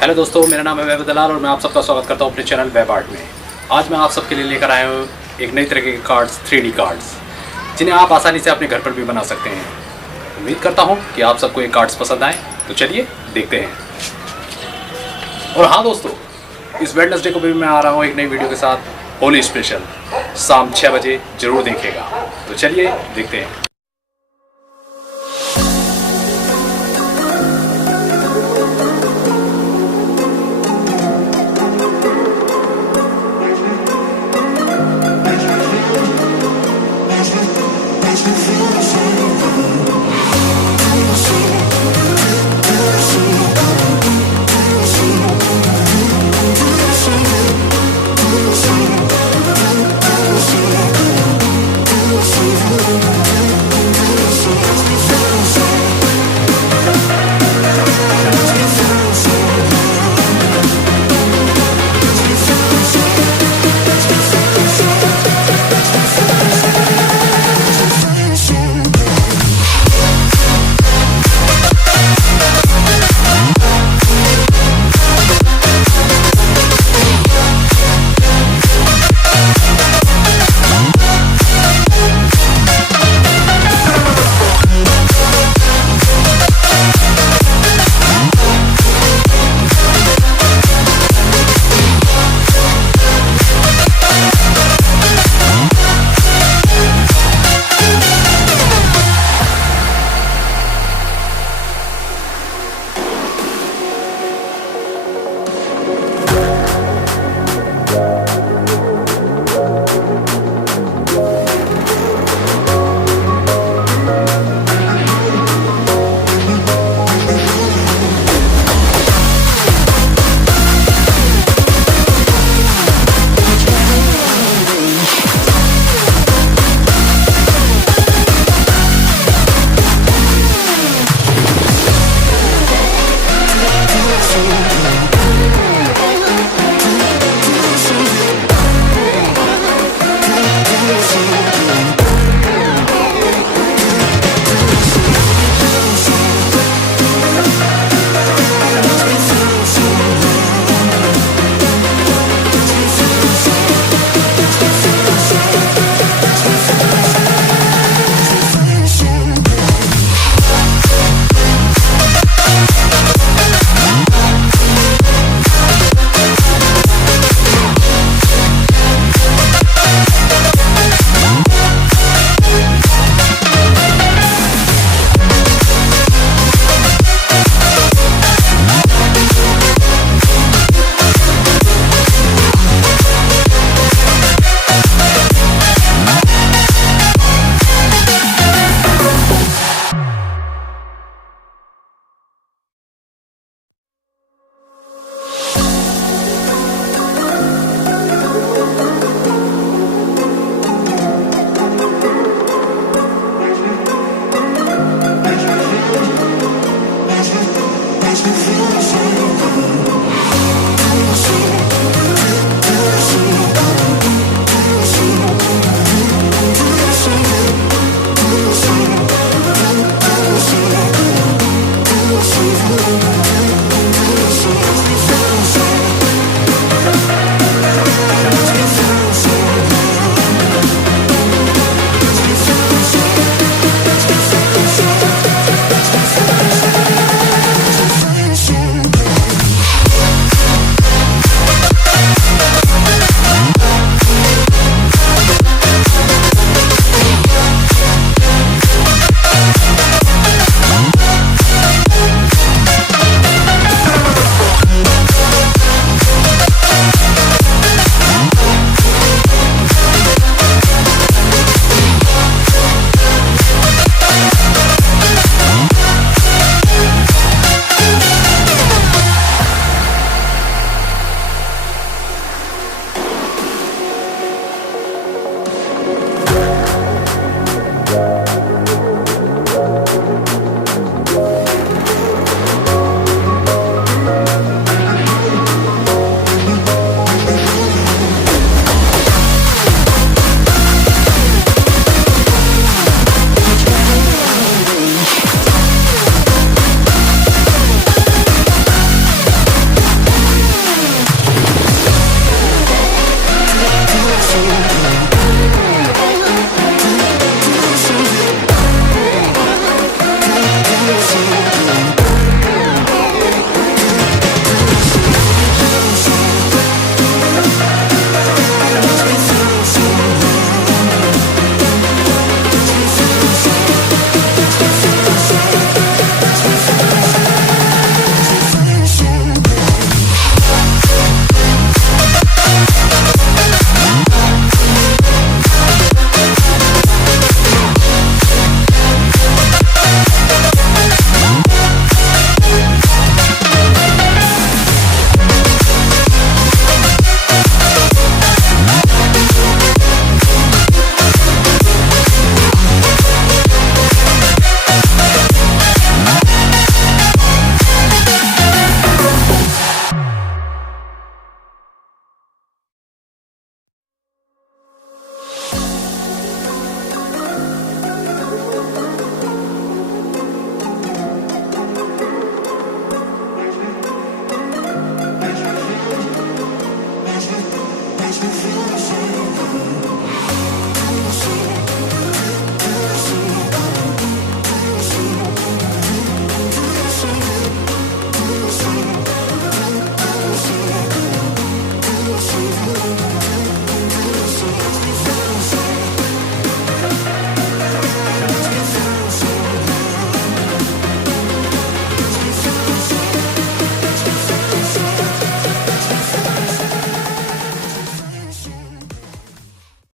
Hello दोस्तों, मेरा नाम है दलाल और मैं आप सबका स्वागत करता हूँ अपने चैनल वेब आर्ट में। आज मैं आप सबके लिए लेकर आया हूँ एक नई तरह के कार्ड्स, 3D कार्ड्स, जिन्हें आप आसानी से अपने घर पर भी बना सकते हैं। उम्मीद करता हूँ कि आप सबको ये कार्ड्स पसंद आए, तो चलिए देखते हैं। और हाँ दोस्तों, इस वेडनेसडे को भी मैं आ रहा हूँ एक नई वीडियो के साथ, होली स्पेशल, शाम 6 बजे जरूर देखिएगा। तो चलिए देखते हैं।